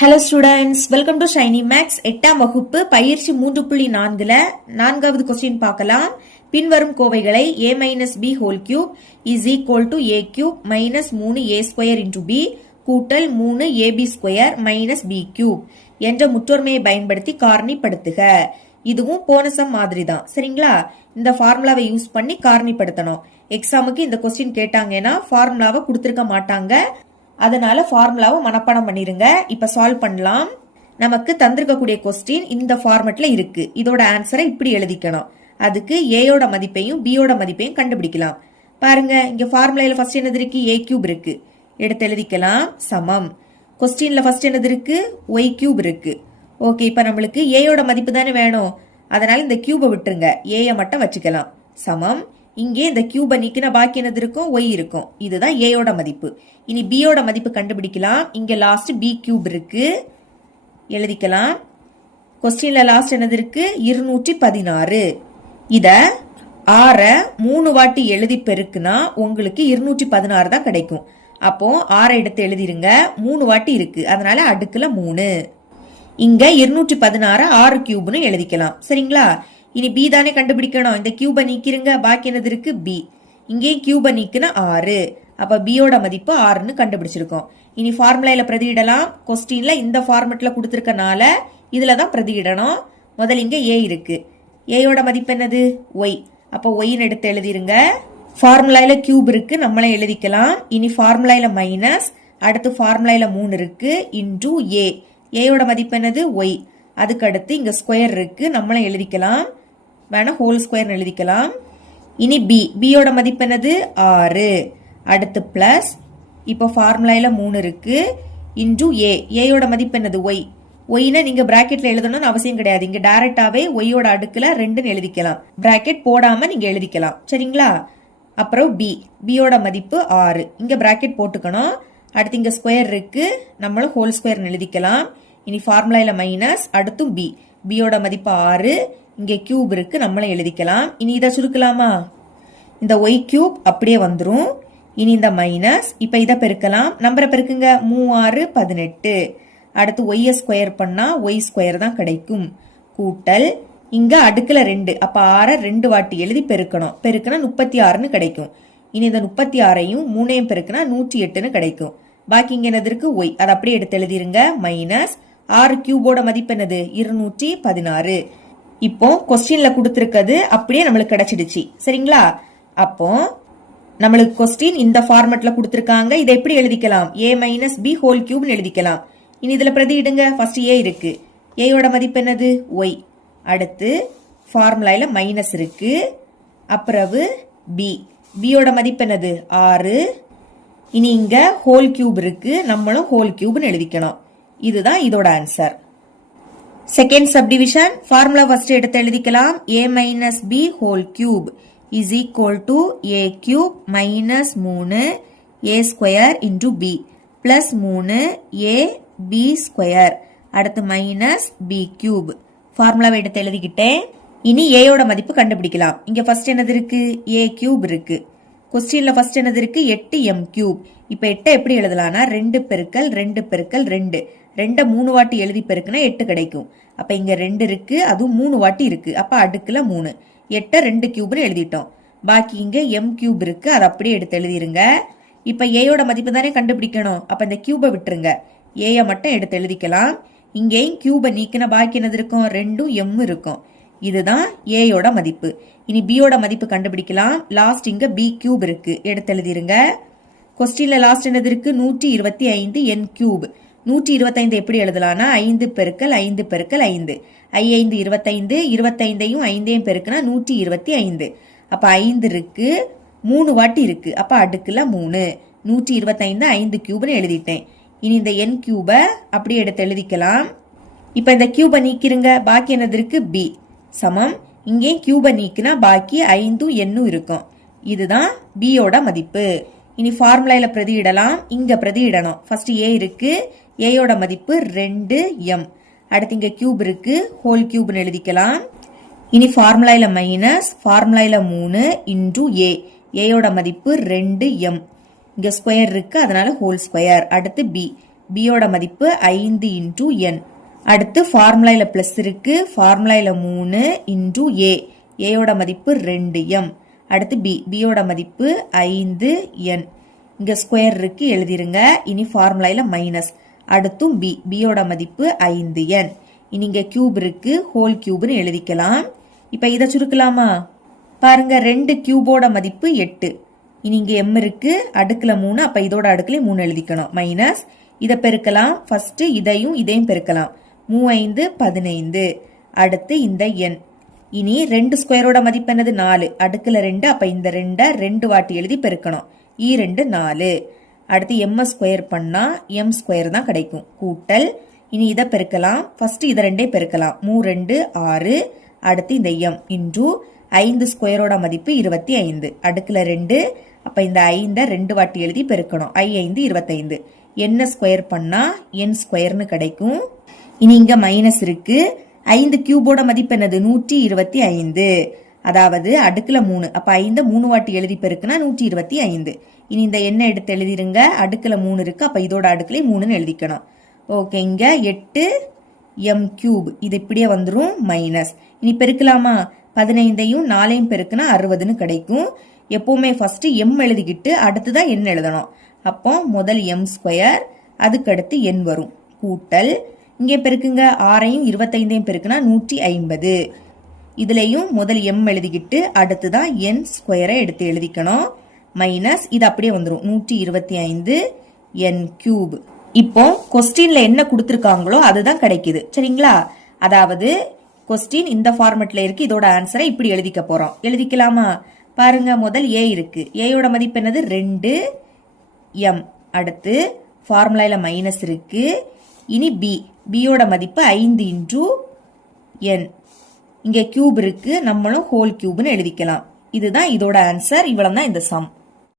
Hello students welcome to shiny max எட்டாம் வகுப்பு பயிற்சி மூன்று புள்ளி நான்குல நான்காவது கொஸ்டின் பார்க்கலாம். பின்வரும் கோவைகளை A minus B whole cube is equal to A cube minus மூணு ஏ ஸ்கொயர் இன்டூ பி கூட்டல் மூணு AB square minus B cube என்ற முற்றொருமையை பயன்படுத்தி காரணிப்படுத்துக. இதுவும் போனசம் மாதிரி தான் சரிங்களா? இந்த ஃபார்முலாவை யூஸ் பண்ணி காரணிப்படுத்தணும். எக்ஸாமுக்கு இந்த கொஸ்டின் கேட்டாங்கன்னா ஃபார்முலாவை கொடுத்துருக்க மாட்டாங்க. அதனால ஃபார்முலாவை மனப்பாடம் பண்ணிருங்க. இப்போ சால்வ் பண்ணலாம். நமக்கு தந்திருக்கக்கூடிய கொஸ்டின் இந்த ஃபார்மட்ல இருக்கு. இதோட ஆன்சரை இப்படி எழுதிக்கணும் அதுக்கு ஏயோட மதிப்பையும் பியோட மதிப்பையும் கண்டுபிடிக்கலாம். பாருங்க இங்க ஃபார்முலாவில் ஃபர்ஸ்ட் என்னது இருக்கு? ஏ கியூப் இருக்கு. எடுத்து எழுதிக்கலாம். சமம். கொஸ்டின்ல ஃபர்ஸ்ட் என்னது இருக்கு? ஒய் கியூப் இருக்கு. ஓகே இப்போ நம்மளுக்கு ஏயோட மதிப்பு தானே வேணும். அதனால இந்த கியூபை விட்டுருங்க. ஏயை மட்டும் வச்சுக்கலாம். சமம். இங்கே இந்த கியூபை நீக்கின பாக்கி என்னது இருக்கும்? ஒய் இருக்கும். இதுதான் ஏயோட மதிப்பு. இனி பியோட மதிப்பு கண்டுபிடிக்கலாம். இங்கே லாஸ்ட் பி கியூப் இருக்கு. எழுதிக்கலாம். கொஸ்டின்ல லாஸ்ட் என்னது இருக்கு? இருநூற்றி பதினாறு. இதை ஆறை மூணு வாட்டி எழுதி பெருக்குனா உங்களுக்கு இருநூற்றி பதினாறு தான் கிடைக்கும். அப்போ ஆறை எடுத்து எழுதிருங்க. மூணு வாட்டி இருக்கு. அதனால அடுக்குல மூணு. இங்க இருநூற்றி பதினாறு ஆறு கியூப்னு எழுதிக்கலாம். சரிங்களா? இனி பி தானே கண்டுபிடிக்கணும். இந்த கியூபை நீக்கிருங்க. பாக்கி என்னது இருக்கு? பி இங்கேயும் கியூபை நீக்குன ஆறு. அப்போ பியோட மதிப்பு ஆறுன்னு கண்டுபிடிச்சிருக்கோம். இனி ஃபார்முலையில் பிரதியிடலாம். கொஸ்டினில் இந்த ஃபார்மெட்டில் கொடுத்துருக்கனால இதில் தான் பிரதியிடணும். முதல்ல இங்கே ஏ இருக்கு. ஏயோட மதிப்பு என்னது? ஒய் அப்போ ஒய்ன்னு எடுத்து எழுதிருங்க. ஃபார்முலாயில் கியூப் இருக்குது நம்மளே எழுதிக்கலாம். இனி ஃபார்முலாயில் மைனஸ் அடுத்து ஃபார்முலாயில் மூணு இருக்குது இன்டூ ஏ ஏயோட மதிப்பு என்னது? ஒய் அதுக்கு அடுத்து ஸ்கொயர் இருக்குது நம்மளே எழுதிக்கலாம். வேணால் ஹோல் ஸ்கொயர் எழுதிக்கலாம். இனி பி பியோட மதிப்பு என்னது? ஆறு. அடுத்து ப்ளஸ் இப்போ ஃபார்முலாயில் மூணு இருக்குது இன்டூ ஏ ஏயோட மதிப்பு என்னது? ஒய் ஒய்னா நீங்கள் ப்ராக்கெட்டில் எழுதணும்னு அவசியம் கிடையாது. இங்கே டேரெக்டாகவே ஒய்யோட அடுக்கில் ரெண்டுன்னு எழுதிக்கலாம். ப்ராக்கெட் போடாமல் நீங்கள் எழுதிக்கலாம். சரிங்களா? அப்புறம் பி பியோட மதிப்பு ஆறு. இங்கே ப்ராக்கெட் போட்டுக்கணும். அடுத்து இங்கே ஸ்கொயர் இருக்குது நம்மளும் ஹோல் ஸ்கொயர்னு எழுதிக்கலாம். இனி ஃபார்முலாவில் மைனஸ் அடுத்தும் பி பியோட மதிப்பு ஆறு. இங்கே கியூப் இருக்குது நம்மளே எழுதிக்கலாம். இனி இதை சுருக்கலாமா? இந்த ஒய் கியூப் அப்படியே வந்துடும் இனி இந்த மைனஸ் இப்போ இதை பெருக்கலாம். நம்பரை பெருக்குங்க. மூவாறு பதினெட்டு. அடுத்து ஒய்யை ஸ்கொயர் பண்ணால் ஒய் ஸ்கொயர் தான் கிடைக்கும். கூட்டல் இங்கே அடுக்கில் ரெண்டு. அப்போ ஆறை ரெண்டு வாட்டி எழுதி பெருக்கணும். பெருக்கினா முப்பத்தி ஆறுன்னு கிடைக்கும். இனி இந்த முப்பத்தி ஆறையும் மூணையும் பெருக்கினா நூற்றி எட்டுன்னு கிடைக்கும். பாக்கி இங்கே என்னது இருக்கு? ஒய் அதை அப்படியே எடுத்து எழுதிருங்க. மைனஸ் ஆறு கியூபோட மதிப்பு என்னது? இருநூற்றி பதினாறு. இப்போ கொஸ்டின்ல கொடுத்துருக்கிறது அப்படியே நம்மளுக்கு கிடைச்சிடுச்சு. சரிங்களா? அப்போ நம்மளுக்கு கொஸ்டின் இந்த ஃபார்மெட்ல கொடுத்துருக்காங்க. இதை எப்படி எழுதிக்கலாம்? ஏ மைனஸ் பி ஹோல் கியூப்னு எழுதிக்கலாம். இனி இதில் பிரதியிடுங்க ஃபர்ஸ்ட் ஏ இருக்கு. ஏயோட மதிப்பு என்னது? ஒய் அடுத்து ஃபார்முலாயில் மைனஸ் இருக்கு. அப்புறவு பி பியோட மதிப்பு என்னது? ஆறு. இனி இங்கே ஹோல் கியூப் இருக்கு. நம்மளும் ஹோல் கியூப்னு எழுதிக்கணும் இதுதான் இதோட answer second subdivision formula first எடுத்து எழுதிக்கலாம். A minus B whole cube is equal to A cube minus மூணு A square into B plus மூணு ஏ பி ஸ்கொயர் அடுத்து மைனஸ் பி கியூப் ஃபார்முலாவை எடுத்து எழுதிக்கிட்டேன். இனி ஏயோட மதிப்பு கண்டுபிடிக்கலாம். இங்கே ஃபர்ஸ்ட் என்னது இருக்கு? ஏ கியூப் இருக்குது கொஸ்டின்ல ஃபர்ஸ்ட் என்னது இருக்கு? எட்டு எம் கியூப் இப்போ எட்டை எப்படி எழுதலாம்னா ரெண்டு பெருக்கல் ரெண்டு பெருக்கல் ரெண்டு. ரெண்டை மூணு வாட்டி எழுதி பெருக்குனா எட்டு கிடைக்கும். அப்போ இங்கே ரெண்டு இருக்கு அதுவும் மூணு வாட்டி இருக்கு. அப்போ அடுக்கில் மூணு. எட்டை ரெண்டு கியூப்னு எழுதிட்டோம். பாக்கி இங்கே எம் கியூப் இருக்கு அதை அப்படியே எடுத்து எழுதிருங்க. இப்போ ஏயோட மதிப்பு தானே கண்டுபிடிக்கணும். அப்போ இந்த கியூபை விட்டுருங்க. ஏயை மட்டும் எடுத்து எழுதிக்கலாம். இங்கேயும் கியூபை நீக்கின பாக்கி என்னது இருக்கும்? ரெண்டும் எம் இருக்கும். இதுதான் ஏயோட மதிப்பு. இனி பியோட மதிப்பு கண்டுபிடிக்கலாம். லாஸ்ட் இங்க பி கியூப் இருக்கு. எடுத்து எழுதிருங்க. கொஸ்டின்ல லாஸ்ட் என்னது இருக்கு? நூற்றி இருபத்தி ஐந்து என் கியூப் நூற்றி இருபத்தைந்து எப்படி எழுதலாம்னா ஐந்து பெருக்கல் ஐந்து பெருக்கல் ஐந்து. ஐ ஐந்து இருபத்தைந்து இருபத்தைந்தையும் ஐந்தையும் பெருக்குனா நூற்றி இருபத்தி ஐந்து. அப்போ ஐந்து இருக்கு. மூணு வாட்டி இருக்கு. அப்போ அடுக்குல மூணு. நூற்றி இருபத்தைந்து ஐந்து கியூப்னு எழுதிட்டேன். இனி இந்த என் கியூபை அப்படியே எடுத்து எழுதிக்கலாம். இப்போ இந்த கியூபை நீக்கிருங்க. பாக்கி என்னது இருக்கு? பி சமம். இங்கே கியூபை நீக்கினா பாக்கி ஐந்தும் எண்ணும் இருக்கும். இதுதான் பியோட மதிப்பு. இனி ஃபார்முலாவில் பிரதியிடலாம் இங்கே பிரதியிடணும் ஃபர்ஸ்ட் ஏ இருக்கு. ஏயோட மதிப்பு ரெண்டு எம் அடுத்து இங்கே கியூப் இருக்கு. ஹோல் கியூப்னு எழுதிக்கலாம். இனி ஃபார்முலால மைனஸ் ஃபார்முலால மூணு இன்டூ ஏ ஏயோட மதிப்பு ரெண்டு எம் இங்கே ஸ்கொயர் இருக்கு. அதனால ஹோல் ஸ்கொயர் அடுத்து பி பியோட மதிப்பு ஐந்து இன்டூ என் அடுத்து ஃபார்முலாயில் ப்ளஸ் இருக்குது ஃபார்முலாயில் மூணு இன்டூ ஏ ஏயோட மதிப்பு ரெண்டு எம் அடுத்து பி பியோட மதிப்பு ஐந்து என் இங்கே ஸ்கொயர் இருக்கு எழுதிருங்க. இனி ஃபார்முலாயில் மைனஸ் அடுத்தும் பி பியோட மதிப்பு ஐந்து என் இனி இங்கே கியூப் இருக்கு ஹோல் கியூப்னு எழுதிக்கலாம். இப்போ இதை சுருக்கலாமா? பாருங்க ரெண்டு கியூபோட மதிப்பு எட்டு. இனி இங்கே எம் இருக்கு அடுக்கில் மூணு அப்போ இதோட அடுக்கில் மூணு எழுதிக்கணும். மைனஸ் இதை பெருக்கலாம். ஃபஸ்ட்டு இதையும் இதையும் பெருக்கலாம். மூவைந்து பதினைந்து. அடுத்து இந்த எண். இனி ரெண்டு ஸ்கொயரோட மதிப்பு என்னது? நாலு. அடுக்கில் ரெண்டு அப்போ இந்த ரெண்டை ரெண்டு வாட்டி எழுதி பெருக்கணும். இ ரெண்டு நாலு. அடுத்து எம் ஸ்கொயர் பண்ணால் எம் ஸ்கொயர் தான் கிடைக்கும். கூட்டல். இனி இதை பெருக்கலாம். ஃபஸ்ட்டு இதை ரெண்டே பெருக்கலாம். மூ ரெண்டு ஆறு. அடுத்து இந்த எம் இன்டூ ஐந்து ஸ்கொயரோட மதிப்பு இருபத்தி ஐந்து. அடுக்கில் ரெண்டு அப்போ இந்த ஐந்தை ரெண்டு வாட்டி எழுதி பெருக்கணும். ஐ ஐந்து இருபத்தைந்து என்ன ஸ்கொயர் பண்ணால் என் ஸ்கொயர்னு கிடைக்கும். இனி இங்க மைனஸ் இருக்கு. ஐந்து கியூபோட மதிப்பு என்னது? நூற்றி இருபத்தி ஐந்து. அதாவது அடுக்கில் மூணு. அப்போ ஐந்து மூணு வாட்டி எழுதி பெருக்குன்னா நூற்றி இருபத்தி ஐந்து. இனி இந்த எண்ணை எடுத்து எழுதிருங்க. அடுக்கில் மூணு இருக்குது அப்போ இதோட அடுக்குல மூணுன்னு எழுதிக்கணும். ஓகே இங்கே எட்டு எம் கியூப் இது இப்படியே வந்துடும் மைனஸ் இனி பெருக்கலாமா? பதினைந்தையும் நாலையும் பெருக்குனா அறுபதுன்னு கிடைக்கும். எப்போவுமே ஃபஸ்ட்டு எம் எழுதிக்கிட்டு அடுத்து தான் எண் எழுதணும். அப்போ முதல் எம் ஸ்கொயர் அதுக்கடுத்து எண் வரும். கூட்டல் இங்கே பெருக்குங்க. ஆறையும் இருபத்தைந்தையும் பெருக்குனா நூற்றி ஐம்பது. இதுலேயும் முதல் எம் எழுதிக்கிட்டு அடுத்து தான் என் ஸ்கொயரை எடுத்து எழுதிக்கணும். மைனஸ் இது அப்படியே வந்துடும் நூற்றி இருபத்தி ஐந்து என் கியூப் இப்போ கொஸ்டின்ல என்ன கொடுத்துருக்காங்களோ அதுதான் கிடைக்குது. சரிங்களா? அதாவது கொஸ்டின் இந்த ஃபார்மெட்ல இருக்கு. இதோட ஆன்சரை இப்படி எழுதிக்க போறோம். எழுதிக்கலாமா? பாருங்க முதல் ஏ இருக்கு. ஏயோட மதிப்பு என்னது? ரெண்டு எம் அடுத்து ஃபார்முலாவில் மைனஸ் இருக்கு. இனி பி பியோட மதிப்பு ஐந்து இன்ட்ரு என் இங்கே கியூப் இருக்குது நம்மளும் ஹோல் கியூப்னு எழுதிக்கலாம். இதுதான் இதோட ஆன்சர் இவ்வளோ தான் இந்த சம்